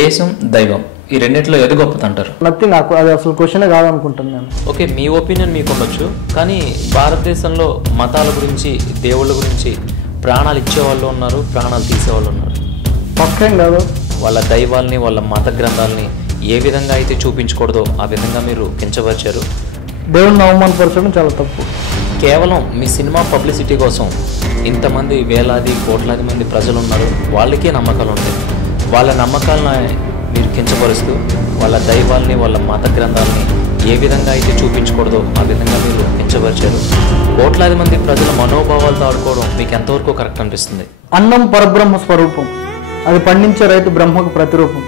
దేశం దైవం. ఈ రెండిట్లో ఏది గొప్పది అంటారు నథింగ్ అది అసలు క్వశ్చనే కాదనుకుంటాను నేను. ఓకే మీ ఒపీనియన్ మీకు ఉండొచ్చు కానీ భారతదేశంలో మతాల గురించి దేవుళ్ళ గురించి ప్రాణాలు ఇచ్చేవాళ్ళు ఉన్నారు ప్రాణాలు తీసేవాళ్ళు ఉన్నారు. పక్కేం కాదు. వాళ్ళ దైవాల్ని వాళ్ళ మత గ్రంథాలని ఏ విధంగా అయితే చూపించకూడదో ఆ విధంగా మీరు కించపరిచారు. దేవుడిని అవమానపరచడం చాలా తప్పు. కేవలం మీ సినిమా పబ్లిసిటీ కోసం ఇంతమంది వేలాది కోట్లాది మంది ప్రజలు ఉన్నారు వాళ్ళకే నమ్మకాలు ఉంటాయి వాళ్ళ నమ్మకాలను మీరు కించపరుస్తూ వాళ్ళ దైవాల్ని వాళ్ళ మత గ్రంథాలని ఏ విధంగా అయితే చూపించకూడదో ఆ విధంగా మీరు కించపరిచారు. కోట్లాది మంది ప్రజల మనోభావాలతో ఆడుకోవడం మీకు ఎంతవరకు కరెక్ట్ అనిపిస్తుంది? అన్నం పరబ్రహ్మ స్వరూపం. అది పండించే రైతు బ్రహ్మకు ప్రతిరూపం.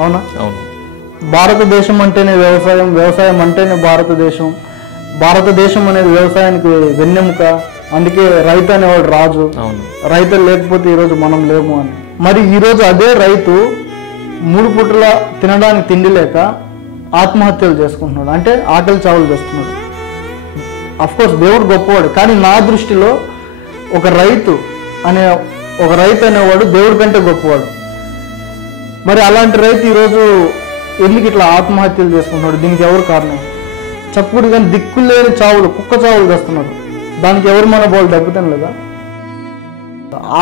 అవునా? అవును. భారతదేశం అంటేనే వ్యవసాయం వ్యవసాయం అంటేనే భారతదేశం. భారతదేశం అనేది వ్యవసాయానికి వెన్నెముక. అందుకే రైతు అనేవాడు రాజు. అవును. రైతులు లేకపోతే ఈరోజు మనం లేము అని. మరి ఈరోజు అదే రైతు మూడు పూటల తినడానికి తిండి లేక ఆత్మహత్యలు చేసుకుంటున్నాడు. అంటే ఆకలి చావులు చేస్తున్నాడు. కోర్స్ దేవుడు గొప్పవాడు. కానీ నా దృష్టిలో ఒక రైతు అనే ఒక రైతు అనేవాడు దేవుడి కంటే గొప్పవాడు. మరి అలాంటి రైతు ఈరోజు ఎందుకు ఇట్లా ఆత్మహత్యలు చేసుకుంటున్నాడు? దీనికి ఎవరు కారణం? చప్పుడు కానీ దిక్కులేని చావులు కుక్క చావులు చేస్తున్నారు దానికి ఎవరు మన బాల్ దెబ్బతినలేదా?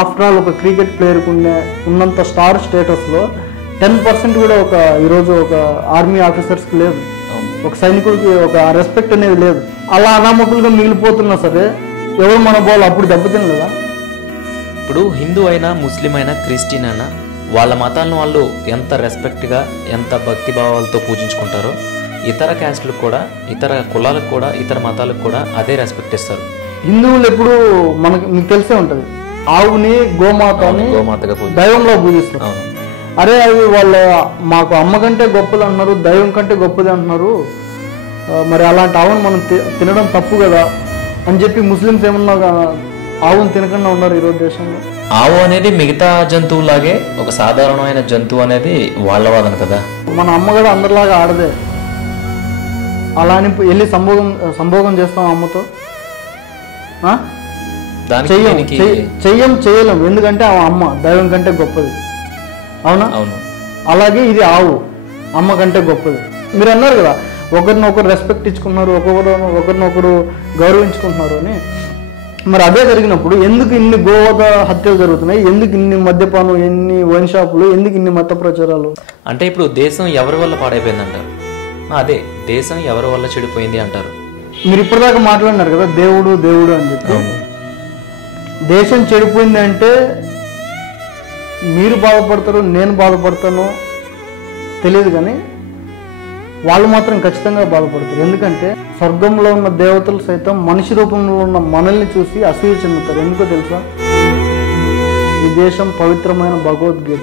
ఆఫ్టర్ ఆల్ ఒక క్రికెట్ ప్లేయర్కి ఉండే ఉన్నంత స్టార్ స్టేటస్లో టెన్ పర్సెంట్ కూడా ఒక ఈరోజు ఒక ఆర్మీ ఆఫీసర్స్కి లేదు. ఒక సైనికుడికి ఒక రెస్పెక్ట్ అనేది లేదు. అలా అనామకులుగా మిగిలిపోతున్నా సరే ఎవరు మన బాల్ అప్పుడు దెబ్బతినలేదా? ఇప్పుడు హిందూ అయినా ముస్లిం అయినా క్రిస్టియన్ అయినా వాళ్ళ మతాలను వాళ్ళు ఎంత రెస్పెక్ట్గా ఎంత భక్తి భావాలతో పూజించుకుంటారో ఇతర క్యాస్ట్లకు కూడా ఇతర కులాలకు కూడా ఇతర మతాలకు కూడా అదే రెస్పెక్ట్ ఇస్తారు. హిందువులు ఎప్పుడు మనకి మీకు తెలిసే ఉంటుంది. ఆవుని గోమాతని గోమాతగా దైవంలో పూజిస్తారు అవును. అరే అవి వాళ్ళ మాకు అమ్మ కంటే గొప్పది అంటున్నారు దైవం కంటే గొప్పది అంటున్నారు. మరి అలాంటి ఆవును మనం తినడం తప్పు కదా అని చెప్పి ముస్లిమ్స్ ఏమన్నా ఆవును తినకుండా ఉన్నారు ఈరోజు దేశంలో? ఆవు అనేది మిగతా జంతువులాగే ఒక సాధారణమైన జంతువు అనేది వాళ్ళ వాదన కదా. మన అమ్మ కూడా అందరిలాగా ఆడదే. అలా అని వెళ్ళి సంభోగం సంభోగం చేస్తాం అమ్మతో. చెయ్యం చెయ్య- చేయలేం ఎందుకంటే ఆ అమ్మ దైవం కంటే గొప్పది. అవునా? అవును. అలాగే ఇది ఆవు అమ్మ కంటే గొప్పది. మీరు అన్నారు కదా ఒకరినొకరు రెస్పెక్ట్ ఇచ్చుకున్నారు ఒక్కొక్కరు ఒకరినొకరు గౌరవించుకుంటున్నారు అని. మరి అదే జరిగినప్పుడు ఎందుకు ఇన్ని గోవధ హత్యలు జరుగుతున్నాయి? ఎందుకు ఇన్ని మద్యపానం ఎన్ని వైన్ షాపులు ఎందుకు ఇన్ని మత ప్రచారాలు? అంటే ఇప్పుడు దేశం ఎవరి వల్ల పాడైపోయింది అంటారు అదే దేశం ఎవరి వల్ల చెడిపోయింది అంటారు? మీరు ఇప్పటిదాకా మాట్లాడినారు కదా దేవుడు దేవుడు అని చెప్పి. దేశం చెడిపోయింది అంటే మీరు బాధపడతారు నేను బాధపడతాను తెలియదు కానీ వాళ్ళు మాత్రం ఖచ్చితంగా బాధపడతారు. ఎందుకంటే స్వర్గంలో ఉన్న దేవతలు సైతం మనిషి రూపంలో ఉన్న మనల్ని చూసి అసూయ చెందుతారు. ఎందుకో తెలుసా? ఈ దేశం పవిత్రమైన భగవద్గీత.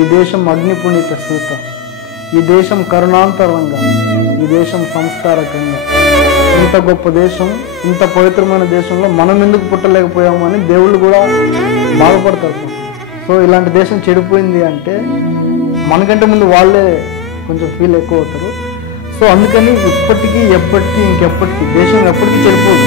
ఈ దేశం అగ్నిపుణిత సీత. ఈ దేశం కరుణాంతరంగా. ఈ దేశం సంస్కారకంగా. ఇంత గొప్ప దేశం ఇంత పవిత్రమైన దేశంలో మనం ఎందుకు పుట్టలేకపోయామని దేవుళ్ళు కూడా బాధపడతారు. సో ఇలాంటి దేశం చెడిపోయింది అంటే మనకంటే ముందు వాళ్ళే కొంచెం ఫీల్ ఎక్కువ అవుతారు. సో అందుకని ఇప్పటికీ ఎప్పటికీ ఇంకెప్పటికీ దేశం ఎప్పటికీ చెడిపోదు.